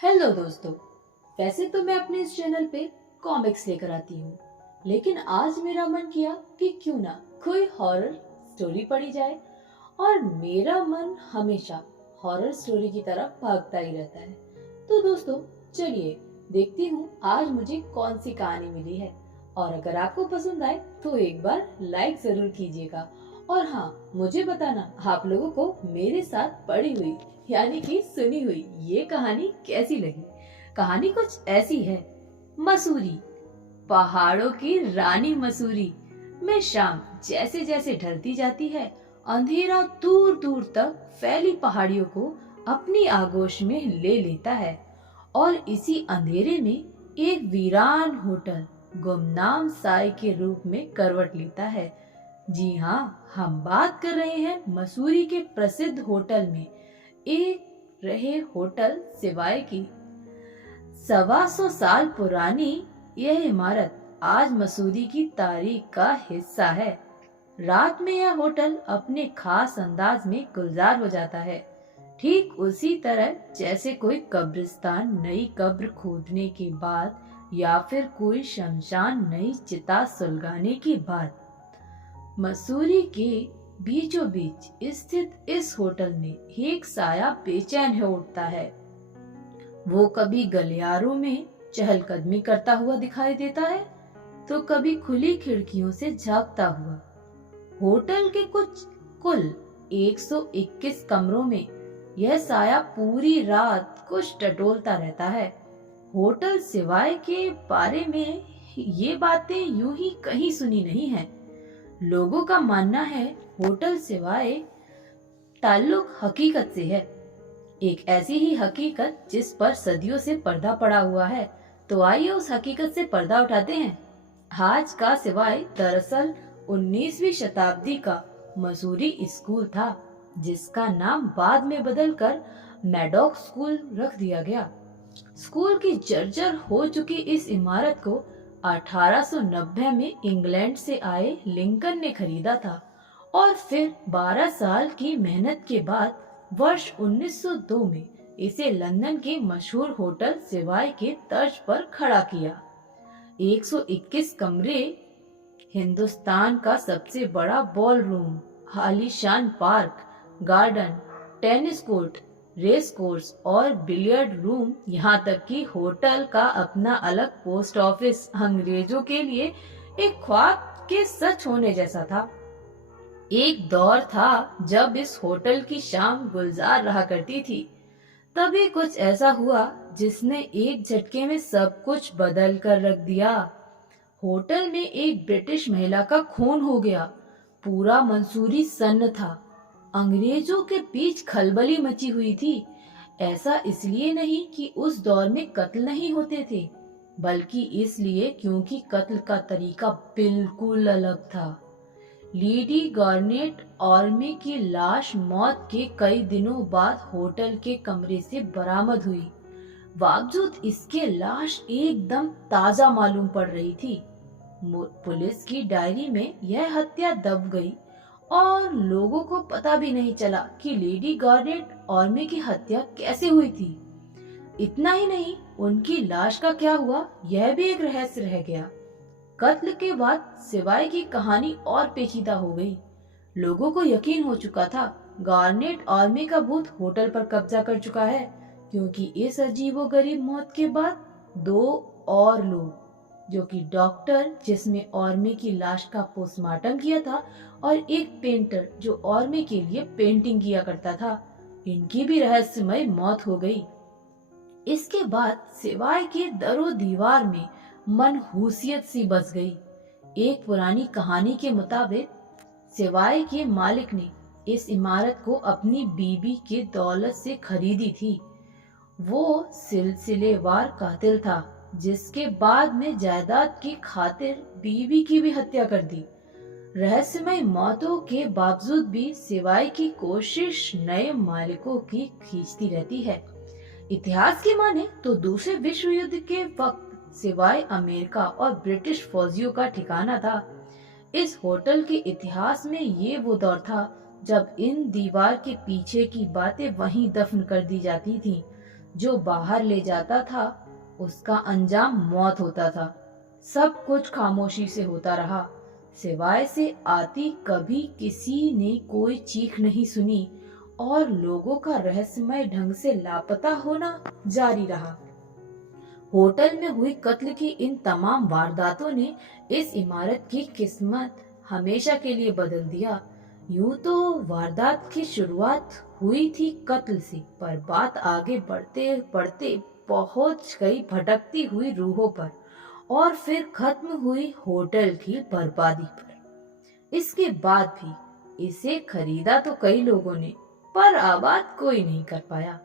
Hello दोस्तों। वैसे तो मैं अपने इस चैनल पे कॉमिक्स लेकर आती हूँ, लेकिन आज मेरा मन किया कि क्यों ना कोई हॉरर स्टोरी पढ़ी जाए। और मेरा मन हमेशा हॉरर स्टोरी की तरफ भागता ही रहता है। तो दोस्तों, चलिए देखती हूँ आज मुझे कौन सी कहानी मिली है। और अगर आपको पसंद आए तो एक बार लाइक जरूर कीजिएगा। और हाँ, मुझे बताना आप लोगों को मेरे साथ पढ़ी हुई यानी कि सुनी हुई ये कहानी कैसी लगी। कहानी कुछ ऐसी है। मसूरी, पहाड़ों की रानी मसूरी में शाम जैसे जैसे ढलती जाती है, अंधेरा दूर दूर तक फैली पहाड़ियों को अपनी आगोश में ले लेता है। और इसी अंधेरे में एक वीरान होटल गुमनाम साई के रूप में करवट लेता है। जी हाँ, हम बात कर रहे हैं मसूरी के प्रसिद्ध होटल में एक रहे होटल सिवाय की। 125 साल पुरानी यह इमारत आज मसूरी की तारीख का हिस्सा है। रात में यह होटल अपने खास अंदाज में गुलजार हो जाता है, ठीक उसी तरह जैसे कोई कब्रिस्तान नई कब्र खोदने के बाद या फिर कोई शमशान नई चिता सुलगाने के बाद। मसूरी के बीचों बीच स्थित इस होटल में एक साया बेचैन हो उठता है। वो कभी गलियारों में चहलकदमी करता हुआ दिखाई देता है, तो कभी खुली खिड़कियों से झांकता हुआ। होटल के कुल 121 कमरों में यह साया पूरी रात कुछ टटोलता रहता है। होटल सिवाय के बारे में ये बातें यूं ही कहीं सुनी नहीं है। लोगों का मानना है होटल सिवाय ताल्लुक हकीकत से है, एक ऐसी ही हकीकत जिस पर सदियों से पर्दा पड़ा हुआ है। तो आइए उस हकीकत से पर्दा उठाते हैं। आज का सिवाय दरअसल 19वीं शताब्दी का मसूरी स्कूल था, जिसका नाम बाद में बदलकर मैडॉक स्कूल रख दिया गया। स्कूल की जर्जर हो चुकी इस इमारत को 1890 में इंग्लैंड से आए लिंकन ने खरीदा था और फिर 12 साल की मेहनत के बाद वर्ष 1902 में इसे लंदन के मशहूर होटल सिवाय के तर्ज पर खड़ा किया। 121 कमरे, हिंदुस्तान का सबसे बड़ा बॉल रूम, आलीशान park, garden, tennis court, race course और बिलियर्ड रूम, यहाँ तक कि होटल का अपना अलग पोस्ट ऑफिस अंग्रेजों के लिए एक ख्वाब के सच होने जैसा था। एक दौर था जब इस होटल की शाम गुलजार रहा करती थी। तभी कुछ ऐसा हुआ जिसने एक झटके में सब कुछ बदल कर रख दिया। होटल में एक ब्रिटिश महिला का खून हो गया। पूरा मंसूरी सन्न था। अंग्रेजों के बीच खलबली मची हुई थी। ऐसा इसलिए नहीं कि उस दौर में कत्ल नहीं होते थे, बल्कि इसलिए क्योंकि कत्ल का तरीका बिल्कुल अलग था। लेडी गार्नेट ऑर्मे की लाश मौत के कई दिनों बाद होटल के कमरे से बरामद हुई। बावजूद इसके लाश एकदम ताजा मालूम पड़ रही थी। पुलिस की डायरी में यह हत्या दब गई और लोगों को पता भी नहीं चला कि लेडी गार्नेट ऑर्मे की हत्या कैसे हुई थी। इतना ही नहीं, उनकी लाश का क्या हुआ यह भी एक रहस्य रह गया। कत्ल के बाद सिवाय की कहानी और पेचीदा हो गई। लोगों को यकीन हो चुका था गार्नेट ऑर्मे का भूत होटल पर कब्जा कर चुका है, क्योंकि इस अजीबोगरीब मौत के बाद दो और लोग, जो कि डॉक्टर जिसमें ऑर्मे की लाश का पोस्टमार्टम किया था और एक पेंटर जो ऑर्मे के लिए पेंटिंग किया करता था, इनकी भी रहस्यमय मौत हो गई। इसके बाद सिवाय के दरो दीवार में मनहूसियत सी बस गई। एक पुरानी कहानी के मुताबिक सिवाय के मालिक ने इस इमारत को अपनी बीबी के दौलत से खरीदी थी। वो सिलसिलेवार कातिल था, जिसके बाद में जायदाद की खातिर बीवी की भी हत्या कर दी। रहस्यमय मौतों के बावजूद भी सिवाय की कोशिश नए मालिकों की खींचती रहती है। इतिहास की माने तो दूसरे विश्व युद्ध के वक्त सिवाय अमेरिका और ब्रिटिश फौजियों का ठिकाना था। इस होटल के इतिहास में ये वो दौर था जब इन दीवार के पीछे की बातें वहीं दफन कर दी जाती थीं। जो बाहर ले जाता था उसका अंजाम मौत होता था। सब कुछ खामोशी से होता रहा, सिवाय से आती कभी किसी ने कोई चीख नहीं सुनी और लोगों का रहस्यमय ढंग से लापता होना जारी रहा। होटल में हुई कत्ल की इन तमाम वारदातों ने इस इमारत की किस्मत हमेशा के लिए बदल दिया। यूं तो वारदात की शुरुआत हुई थी कत्ल से, पर बात आगे बढ़ते बढ़ते पहुंच गई भटकती हुई रूहों पर और फिर खत्म हुई होटल की बर्बादी पर। इसके बाद भी इसे खरीदा तो कई लोगों ने, पर आबाद कोई नहीं कर पाया।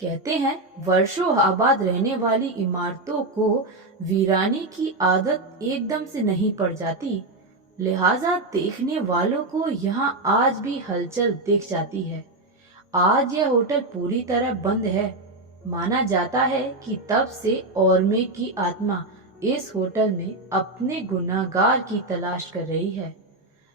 कहते हैं वर्षों आबाद रहने वाली इमारतों को वीरानी की आदत एकदम से नहीं पड़ जाती, लिहाजा देखने वालों को यहाँ आज भी हलचल दिख जाती है। आज यह होटल पूरी तरह बंद है। माना जाता है कि तब से औरमे की आत्मा इस होटल में अपने गुनाहगार की तलाश कर रही है।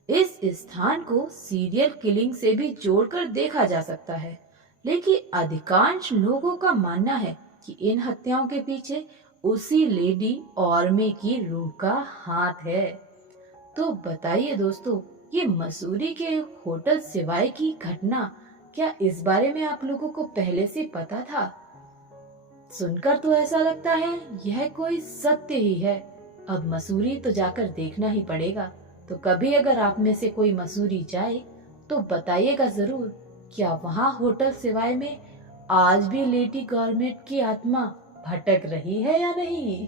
इस स्थान को सीरियल किलिंग से भी जोड़कर देखा जा सकता है, लेकिन अधिकांश लोगों का मानना है कि इन हत्याओं के पीछे उसी लेडी औरमे की रूह का हाथ है। तो बताइए दोस्तों, ये मसूरी के होटल सिवाय की घटना, क्या इस बारे में आप लोगों को पहले से पता था? सुनकर तो ऐसा लगता है यह कोई सत्य ही है। अब मसूरी तो जाकर देखना ही पड़ेगा। तो कभी अगर आप में से कोई मसूरी जाए तो बताइएगा जरूर, क्या वहाँ होटल सिवाय में आज भी लेडी गवर्नमेंट की आत्मा भटक रही है या नहीं?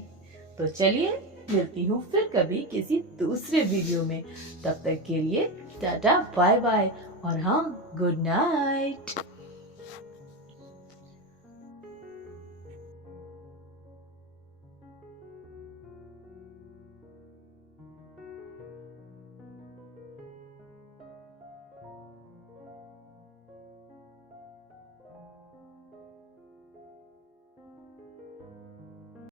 तो चलिए मिलती हूँ फिर कभी किसी दूसरे वीडियो में। तब तक के लिए टाटा बाय बाय और हाँ, गुड नाइट।